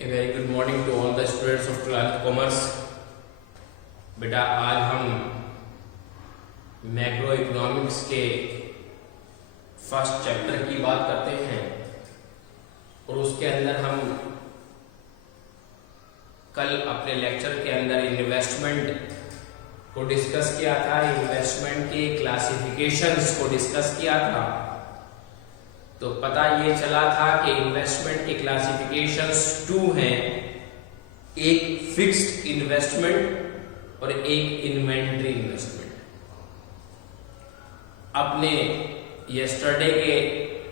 A very good morning to all the students of 12th commerce. बेटा आज हम macro economics के first chapter की बात करते हैं और उसके अंदर हम कल अपने लेक्चर के अंदर इन्वेस्टमेंट को डिस्कस किया था, इन्वेस्टमेंट के क्लासिफिकेशंस को डिस्कस किया था। तो पता ये चला था कि इन्वेस्टमेंट के क्लासिफिकेशंस 2 हैं, एक फिक्स्ड इन्वेस्टमेंट और एक इन्वेंटरी इन्वेस्टमेंट। अपने यस्टरडे के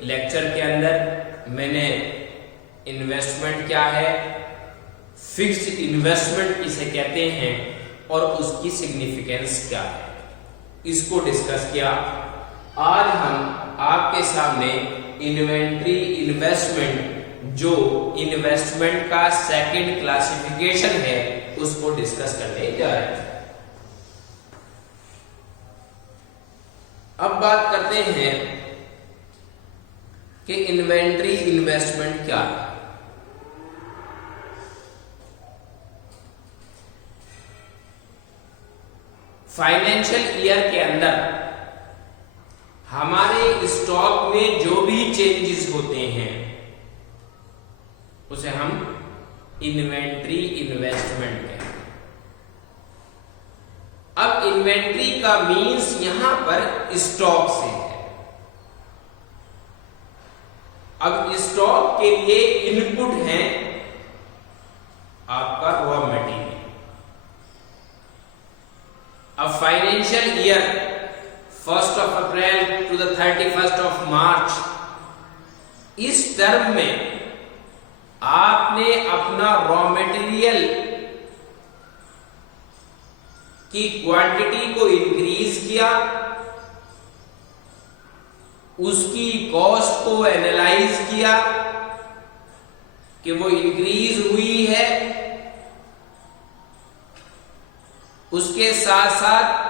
लेक्चर के अंदर मैंने इन्वेस्टमेंट क्या है, फिक्स्ड इन्वेस्टमेंट किसे कहते हैं और उसकी सिग्निफिकेंस क्या है, इसको डिस्कस किया। आज हम आपके सामने इन्वेंटरी इन्वेस्टमेंट, जो इन्वेस्टमेंट का सेकंड क्लासिफिकेशन है, उसको डिस्कस करने जा रहे हैं। अब बात करते हैं कि इन्वेंटरी इन्वेस्टमेंट क्या है। फाइनेंशियल ईयर के अंदर हमारे स्टॉक में जो भी चेंजेस होते हैं उसे हम इन्वेंटरी इन्वेस्टमेंट कहते हैं। अब इन्वेंटरी का मीन्स यहां पर स्टॉक से है। अब स्टॉक के लिए इनपुट है आपका रॉ मटेरियल। अब financial year 1 April to the 31 March, इस टर्म में आपने अपना रॉ मटेरियल की क्वांटिटी को इंक्रीज किया, उसकी कॉस्ट को एनालाइज किया कि वो इंक्रीज हुई है, उसके साथ साथ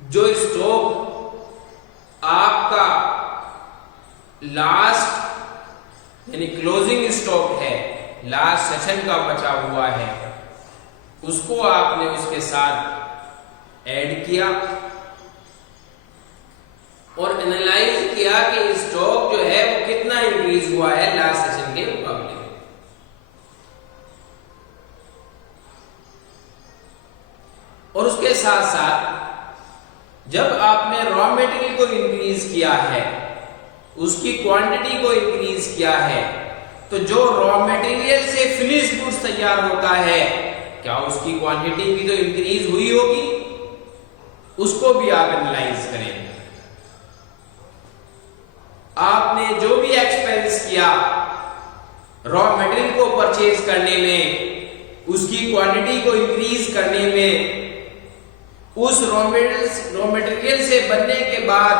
जो स्टॉक आपका लास्ट यानी क्लोजिंग स्टॉक है, लास्ट सेशन का बचा हुआ है, उसको आपने उसके साथ ऐड किया और एनालाइज किया कि स्टॉक जो है वो कितना इंक्रीज हुआ है लास्ट सेशन के मुकाबले। और उसके साथ साथ जब आपने रॉ मटेरियल को इंक्रीज किया है, उसकी क्वांटिटी को इंक्रीज किया है, तो जो रॉ मटेरियल से फिनिश गुड्स तैयार होता है, क्या उसकी क्वांटिटी भी तो इंक्रीज हुई होगी? उसको भी आप एनालाइज करेंगे। आपने जो भी एक्सपेंस किया रॉ मटेरियल को परचेज करने में, उसकी क्वांटिटी को इंक्रीज करने में, उस रॉ मटेरियल से बनने के बाद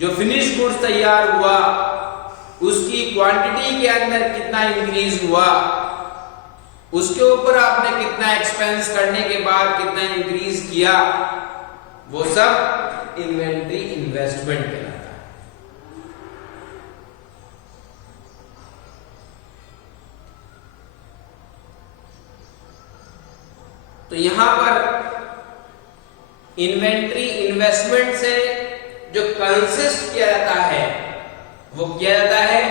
जो फिनिश गुड्स तैयार हुआ, उसकी क्वांटिटी के अंदर कितना इंक्रीज हुआ, उसके ऊपर आपने कितना एक्सपेंस करने के बाद कितना इंक्रीज किया, वो सब इन्वेंटरी इन्वेस्टमेंट कहलाता है। तो यहां पर इन्वेंटरी इन्वेस्टमेंट से जो कंसिस्ट किया जाता है वो किया जाता है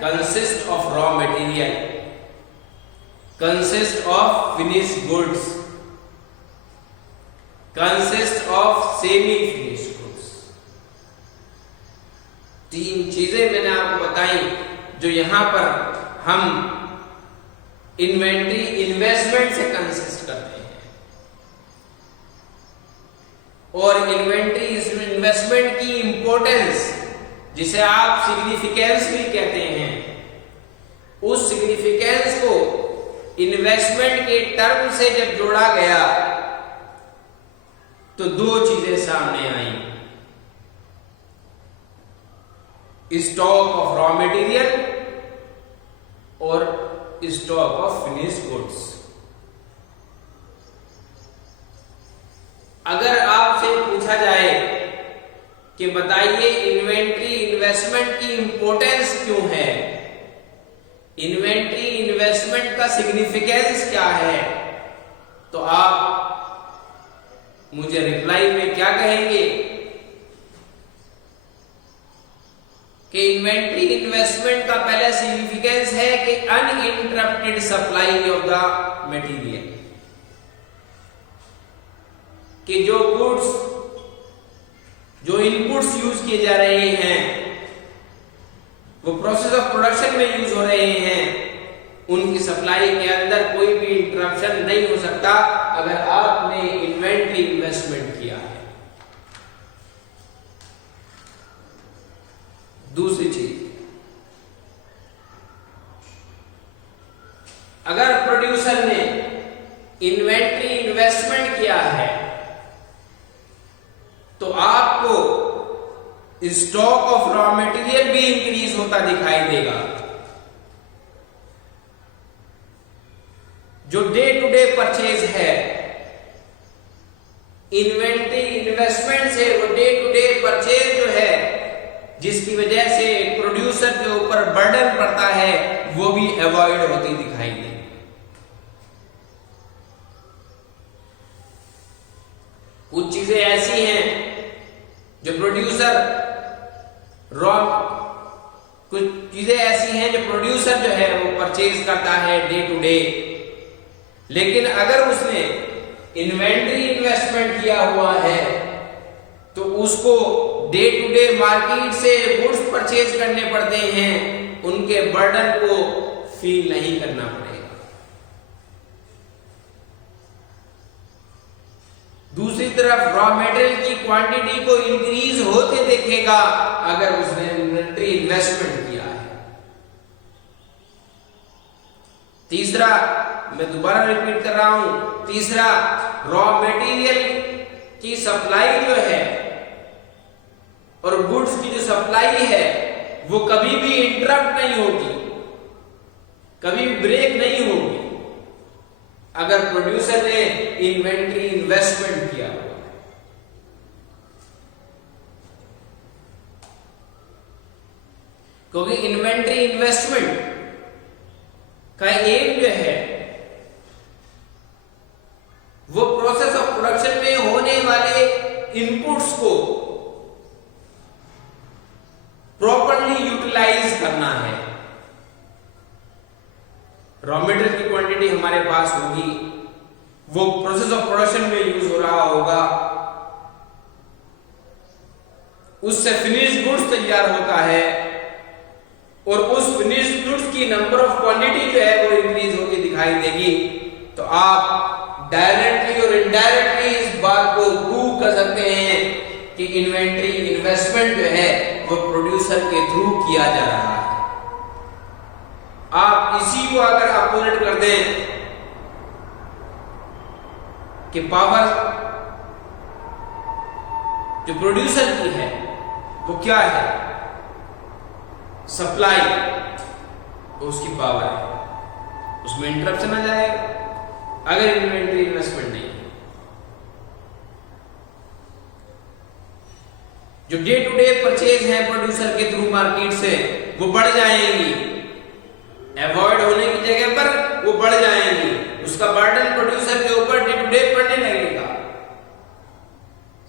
consist of raw material, consist of finished goods, consist of semi finished goods. 3 चीजें मैंने आपको बताई जो यहां पर हम इन्वेंटरी इन्वेस्टमेंट से कंसिस्ट करते हैं। और इन्वेंटरी इन्वेस्टमेंट की इंपॉर्टेंस, जिसे आप सिग्निफिकेंस भी कहते हैं, उस सिग्निफिकेंस को इन्वेस्टमेंट के टर्म से जब जोड़ा गया तो 2 चीजें सामने आई, स्टॉक ऑफ रॉ मटेरियल और स्टॉक ऑफ फिनिश्ड गुड्स। अगर आपसे पूछा जाए कि बताइए इन्वेंट्री इन्वेस्टमेंट की इंपॉर्टेंस क्यों है, इन्वेंट्री इन्वेस्टमेंट का सिग्निफिकेंस क्या है, तो आप मुझे रिप्लाई में क्या कहेंगे कि इन्वेंट्री इन्वेस्टमेंट का पहला सिग्निफिकेंस है कि uninterrupted supply of the material, कि जो गुड्स जो इनपुट्स यूज किए जा रहे हैं वो प्रोसेस ऑफ प्रोडक्शन में यूज हो रहे हैं, उनकी सप्लाई के अंदर कोई भी इंटरप्शन नहीं हो सकता अगर आपने इन्वेंट्री इन्वेस्टमेंट किया है। दूसरी चीज, अगर प्रोड्यूसर ने इन्वेंट्री इन्वेस्टमेंट किया है तो आपको स्टॉक ऑफ रॉ मटेरियल भी इंक्रीज होता दिखाई देगा। जो डे टू डे परचेज है, इन्वेंट्री इन्वेस्टमेंट से वो डे टू डे परचेज जो है जिसकी वजह से प्रोड्यूसर के ऊपर बर्डन पड़ता है वो भी अवॉइड होती दिखाई दे। कुछ चीजें ऐसी हैं जो प्रोड्यूसर कुछ चीजें ऐसी हैं जो प्रोड्यूसर जो है वो परचेज करता है डे टू डे, लेकिन अगर उसने इन्वेंट्री इन्वेस्टमेंट किया हुआ है तो उसको डे टू डे मार्केट से गुड्स परचेज करने पड़ते हैं, उनके बर्डन को फील नहीं करना पड़ेगा। दूसरी तरफ रॉ मटेरियल की क्वांटिटी को इंक्रीज होते देखेगा अगर उसने इन्वेंट्री इन्वेस्टमेंट किया है। तीसरा, मैं दोबारा रिपीट कर रहा हूं, तीसरा, रॉ मटेरियल की सप्लाई जो है और गुड्स की जो सप्लाई है वो कभी भी इंटरप्ट नहीं होगी, कभी ब्रेक नहीं होगी अगर प्रोड्यूसर ने इन्वेंट्री इन्वेस्टमेंट किया हुआ है। क्योंकि इन्वेंट्री इन्वेस्टमेंट का एम जो है वो प्रोसेस ऑफ प्रोडक्शन में होने वाले इनपुट्स को प्रॉपर्ली यूटिलाइज करना है। रॉ मटेरियल की क्वांटिटी हमारे पास होगी, वो प्रोसेस ऑफ प्रोडक्शन में यूज हो रहा होगा, उससे फिनिश गुड्स तैयार होता है और उस फिनिश गुड्स की नंबर ऑफ क्वांटिटी जो है वो इंक्रीज होती दिखाई देगी। तो आप डायरेक्टली और इनडायरेक्टली इस बात को प्रूव कर सकते हैं कि इन्वेंट्री इन्वेस्टमेंट जो है वो प्रोड्यूसर के थ्रू किया जा रहा है। आप इसी को अगर अपोजिट कर दें कि पावर जो प्रोड्यूसर की है वो क्या है, सप्लाई, तो उसकी पावर है, उसमें इंटरप्शन आ जाएगा अगर इन्वेंट्री इन्वेस्टमेंट नहीं है। जो डे टू डे परचेज है प्रोड्यूसर के थ्रू मार्केट से वो बढ़ जाएंगी, अवॉइड होने की जगह पर वो बढ़ जाएंगी, उसका बर्डन प्रोड्यूसर के ऊपर डे टू डे पड़ने लगेगा।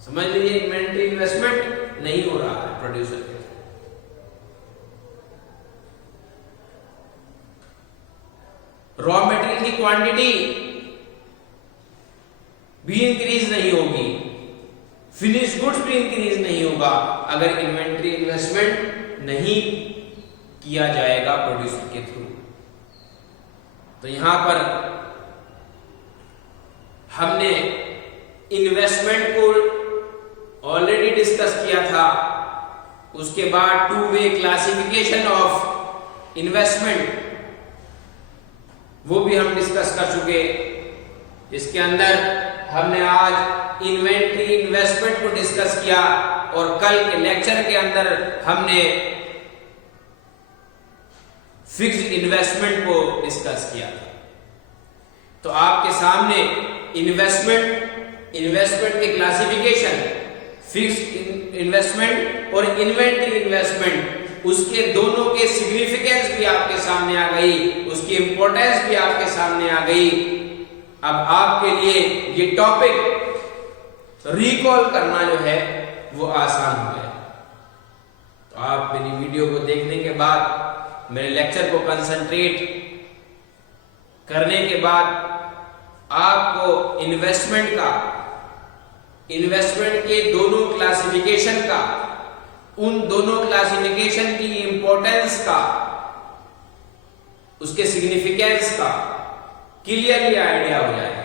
समझ लीजिए इन्वेंट्री इन्वेस्टमेंट नहीं हो रहा है प्रोड्यूसर के। रॉ मटेरियल की क्वांटिटी भी इंक्रीज नहीं होगी, फिनिश गुड्स भी इंक्रीज नहीं होगा अगर इन्वेंट्री इन्वेस्टमेंट नहीं किया जाएगा प्रोड्यूसर के थ्रू। तो यहां पर हमने इन्वेस्टमेंट को ऑलरेडी डिस्कस किया था, उसके बाद two way classification of investment वो भी हम डिस्कस कर चुके। इसके अंदर हमने आज इन्वेंट्री इन्वेस्टमेंट को डिस्कस किया और कल के लेक्चर के अंदर हमने फिक्स्ड इन्वेस्टमेंट को डिस्कस किया। तो आपके सामने इन्वेस्टमेंट के क्लासिफिकेशन, फिक्स्ड इन्वेस्टमेंट और इन्वेंटरी इन्वेस्टमेंट, उसके दोनों के सिग्निफिकेंस भी आपके सामने आ गई, उसकी इंपॉर्टेंस भी आपके सामने आ गई। अब आपके लिए ये टॉपिक रिकॉल करना जो है वो आसान हो गया। तो आप मेरी वीडियो को देखने के बाद, मेरे लेक्चर को कंसंट्रेट करने के बाद आपको इन्वेस्टमेंट के दोनों क्लासिफिकेशन का, उन दोनों क्लासिफिकेशन की इंपॉर्टेंस का, उसके सिग्निफिकेंस का क्लियरली आइडिया हो जाए।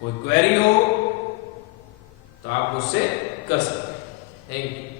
कोई क्वेरी हो तो आप मुझसे कर सकते हैं। Thank you.